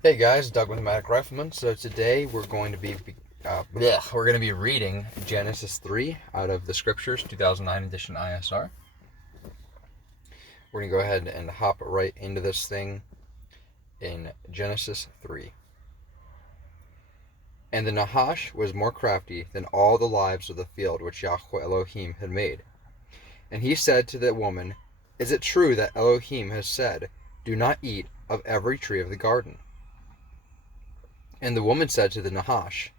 Hey guys, Doug with Matic Rifleman. So today we're going to be reading Genesis 3 out of the Scriptures, 2009 edition ISR. We're going to go ahead and hop right into this thing in Genesis 3. And the Nahash was more crafty than all the lives of the field which Yahweh Elohim had made. And he said to the woman, "Is it true that Elohim has said, 'Do not eat of every tree of the garden'?" And the woman said to the Nahash,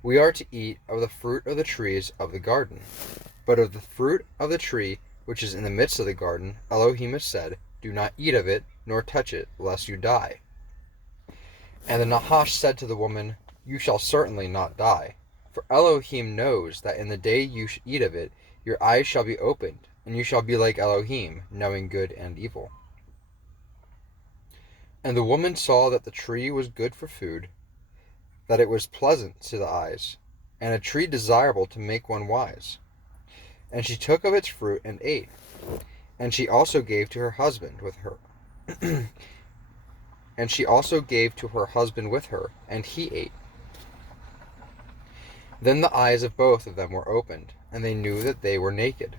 "We are to eat of the fruit of the trees of the garden. But of the fruit of the tree which is in the midst of the garden, Elohim has said, 'Do not eat of it, nor touch it, lest you die.' And the Nahash said to the woman, 'You shall certainly not die. For Elohim knows that in the day you eat of it, your eyes shall be opened, and you shall be like Elohim, knowing good and evil.' And the woman saw that the tree was good for food, that it was pleasant to the eyes, and a tree desirable to make one wise. And she took of its fruit and ate. And she also gave to her husband with her. And she also gave to her husband with her, and he ate. Then the eyes of both of them were opened, and they knew that they were naked.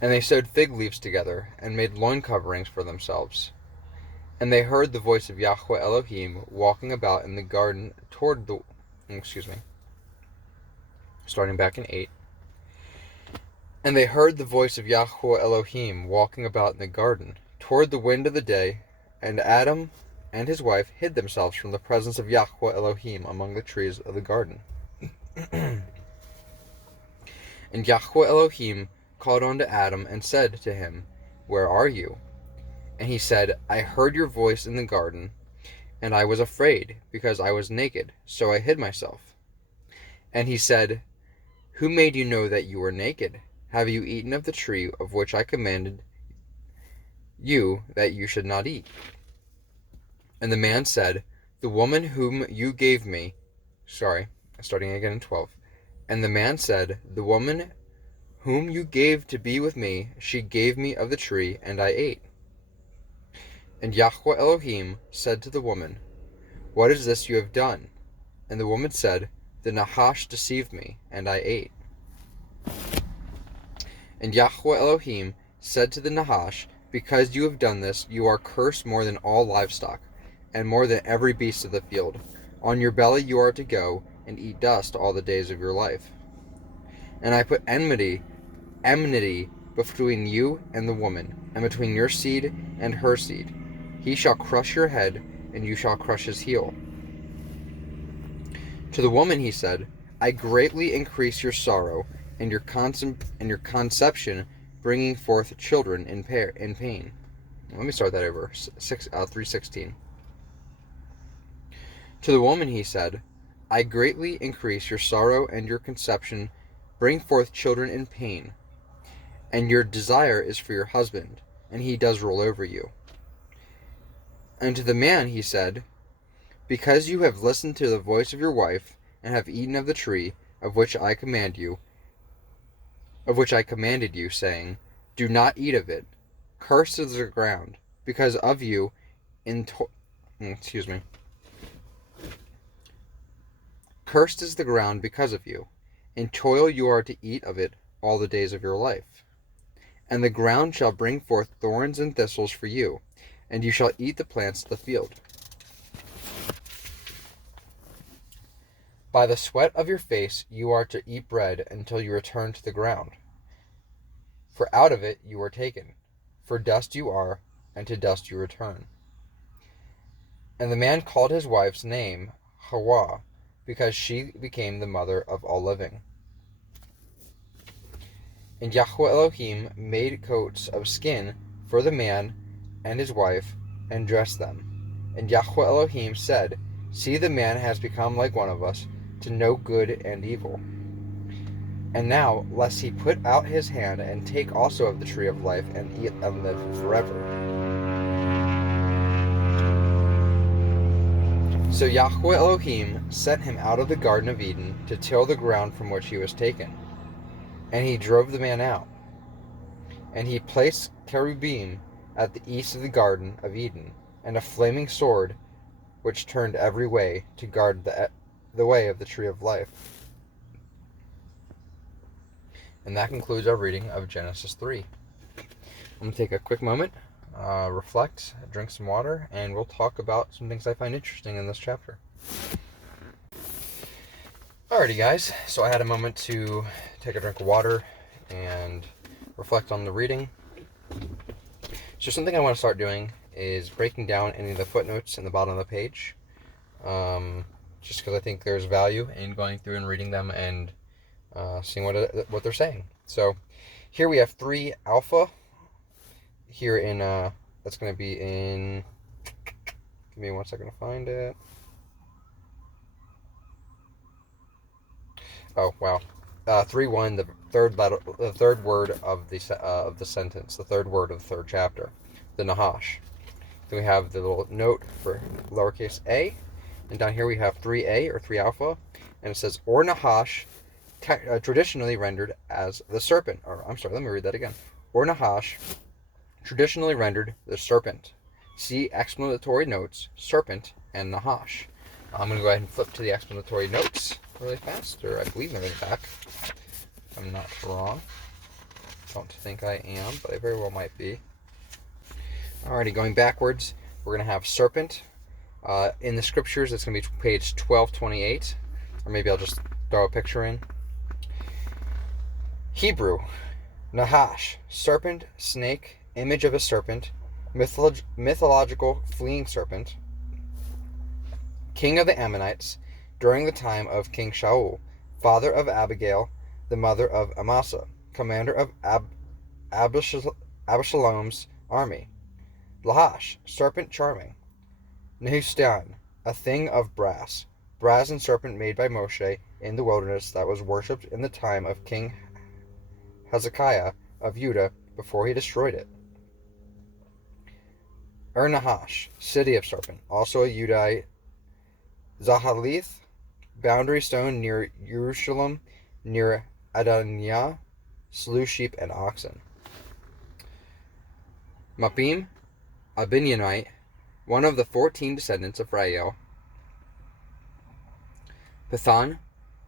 And they sewed fig leaves together, and made loin coverings for themselves. And they heard the voice of Yahweh Elohim walking about in the garden starting back in 8. And they heard the voice of Yahweh Elohim walking about in the garden toward the wind of the day, and Adam and his wife hid themselves from the presence of Yahweh Elohim among the trees of the garden. And Yahweh Elohim called unto Adam and said to him, "Where are you?" And he said, "I heard your voice in the garden, and I was afraid, because I was naked, so I hid myself." And he said, "Who made you know that you were naked? Have you eaten of the tree of which I commanded you that you should not eat?" And the man said, "The woman whom you gave me," starting again in 12. And the man said, "The woman whom you gave to be with me, she gave me of the tree, and I ate." And Yahweh Elohim said to the woman, "What is this you have done?" And the woman said, "The Nahash deceived me, and I ate." And Yahweh Elohim said to the Nahash, "Because you have done this, you are cursed more than all livestock, and more than every beast of the field. On your belly you are to go, and eat dust all the days of your life. And I put enmity between you and the woman, and between your seed and her seed. He shall crush your head, and you shall crush his heel." To the woman he said, "I greatly increase your sorrow, and your conception, bringing forth children in pain." Let me start that over. 3:16. To the woman he said, "I greatly increase your sorrow and your conception, bring forth children in pain. And your desire is for your husband, and he does rule over you." And to the man he said, "Because you have listened to the voice of your wife, and have eaten of the tree of which I commanded you, saying, 'Do not eat of it,' cursed is the ground because of you Cursed is the ground because of you. In toil you are to eat of it all the days of your life. And the ground shall bring forth thorns and thistles for you, and you shall eat the plants of the field. By the sweat of your face you are to eat bread until you return to the ground. For out of it you were taken. For dust you are, and to dust you return." And the man called his wife's name Hawa, because she became the mother of all living. And Yahweh Elohim made coats of skin for the man and his wife, and dressed them. And Yahweh Elohim said, "See, the man has become like one of us, to know good and evil. And now, lest he put out his hand and take also of the tree of life, and eat and live forever." So Yahweh Elohim sent him out of the Garden of Eden to till the ground from which he was taken. And he drove the man out. And he placed cherubim at the east of the Garden of Eden, and a flaming sword which turned every way to guard the way of the tree of life. And that concludes our reading of Genesis 3. I'm going to take a quick moment, reflect, drink some water, and we'll talk about some things I find interesting in this chapter. Alrighty guys, so I had a moment to take a drink of water and reflect on the reading. So something I want to start doing is breaking down any of the footnotes in the bottom of the page. Just because I think there's value in going through and reading them and seeing what they're saying. So here we have 3 alpha. Here in, that's going to be in, give me 1 second to find it. Oh, wow. 3:1, the third word of the sentence, the third word of the third chapter, the Nahash. Then we have the little note for lowercase a, and down here we have 3a or 3 alpha, and it says, or Nahash, traditionally rendered as the serpent. Or I'm sorry, let me read that again. Or Nahash, traditionally rendered the serpent. See explanatory notes, serpent, and Nahash. I'm going to go ahead and flip to the explanatory notes really fast, or I believe they're in the back. I'm not wrong. Don't think I am, but I very well might be. Alrighty, going backwards, we're going to have serpent. In the scriptures, it's going to be page 1228, or maybe I'll just throw a picture in. Hebrew, Nahash, serpent, snake, image of a serpent, mythological fleeing serpent, king of the Ammonites, during the time of King Shaul, father of Abigail, the mother of Amasa, commander of Absalom's army. Lahash, serpent charming. Nehushtan, a thing of brass, brazen serpent made by Moshe in the wilderness that was worshipped in the time of King Hezekiah of Judah before he destroyed it. Nahash, city of serpent, also a Udite. Zahalith, boundary stone near Jerusalem, near Adaniah, slew sheep and oxen. Mapim, a Binyanite, one of the 14 descendants of Rael. Pithan,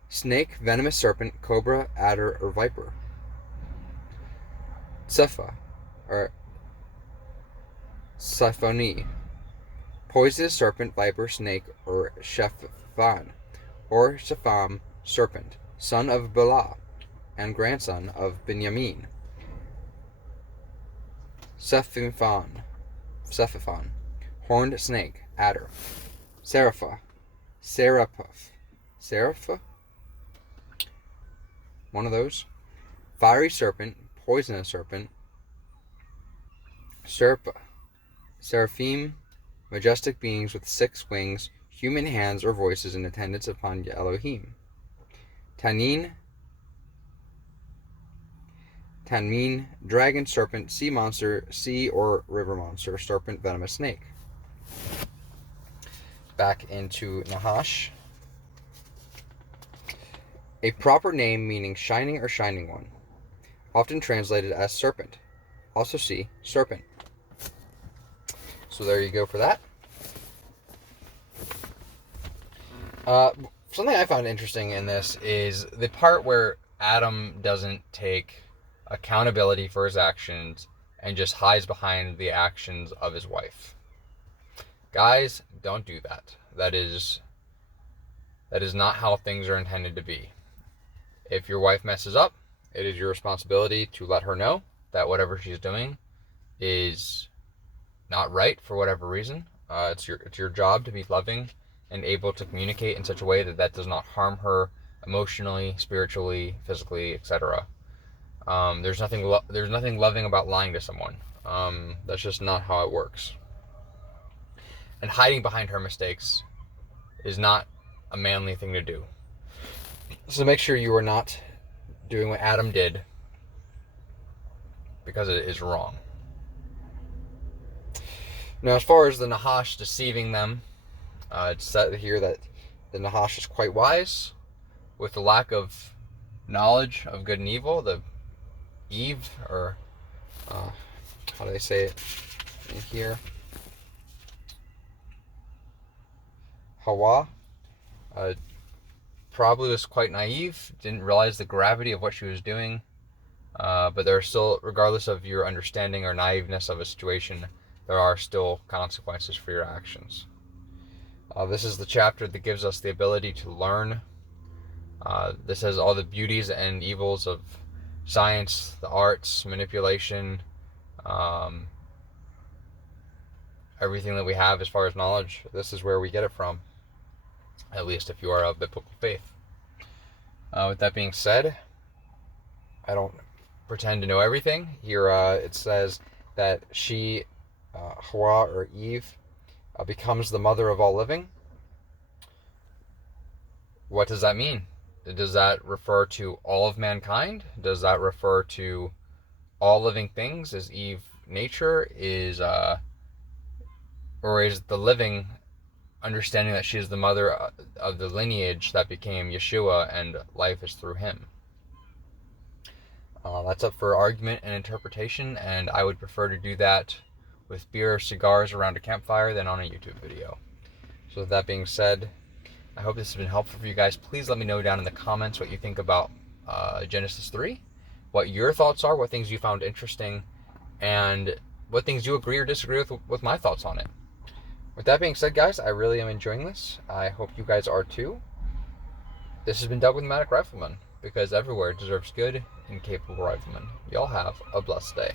snake, venomous serpent, cobra, adder, or viper. Cepha, or Siphoni, poisonous serpent, viper, snake, or Shephan, or Shepham, serpent, son of Bela, and grandson of Benjamin. Cephiphan, horned snake, adder. Serapha, one of those. Fiery serpent, poisonous serpent. Seraphim, majestic beings with 6 wings, human hands or voices in attendance upon Elohim. Tannin, dragon, serpent, sea monster, sea or river monster, serpent, venomous snake. Back into Nahash. A proper name meaning shining or shining one, often translated as serpent. Also see serpent. So there you go for that. Something I found interesting in this is the part where Adam doesn't take accountability for his actions and just hides behind the actions of his wife. Guys, don't do that. That is not how things are intended to be. If your wife messes up, it is your responsibility to let her know that whatever she's doing is not right for whatever reason. It's your job to be loving and able to communicate in such a way that does not harm her emotionally, spiritually, physically, etc. There's nothing loving about lying to someone. That's just not how it works. And hiding behind her mistakes is not a manly thing to do. So make sure you are not doing what Adam did, because it is wrong. Now, as far as the Nahash deceiving them, it's said here that the Nahash is quite wise, with the lack of knowledge of good and evil. The Eve, or how do they say it in here? Hawa probably was quite naive, didn't realize the gravity of what she was doing. But there are still, regardless of your understanding or naiveness of a situation, there are still consequences for your actions. This is the chapter that gives us the ability to learn. This has all the beauties and evils of science, the arts, manipulation, everything that we have as far as knowledge. This is where we get it from, at least if you are of biblical faith. With that being said, I don't pretend to know everything. Here it says that she, Hawa or Eve, becomes the mother of all living. What does that mean? Does that refer to all of mankind? Does that refer to all living things? Is Eve nature? Or is the living understanding that she is the mother of the lineage that became Yeshua and life is through him? That's up for argument and interpretation, and I would prefer to do that with beer or cigars around a campfire than on a YouTube video. So with that being said, I hope this has been helpful for you guys. Please let me know down in the comments what you think about Genesis 3, what your thoughts are, what things you found interesting, and what things you agree or disagree with my thoughts on it. With that being said, guys, I really am enjoying this. I hope you guys are too. This has been Doug with Nomadic Rifleman, because everywhere deserves good and capable riflemen. Y'all have a blessed day.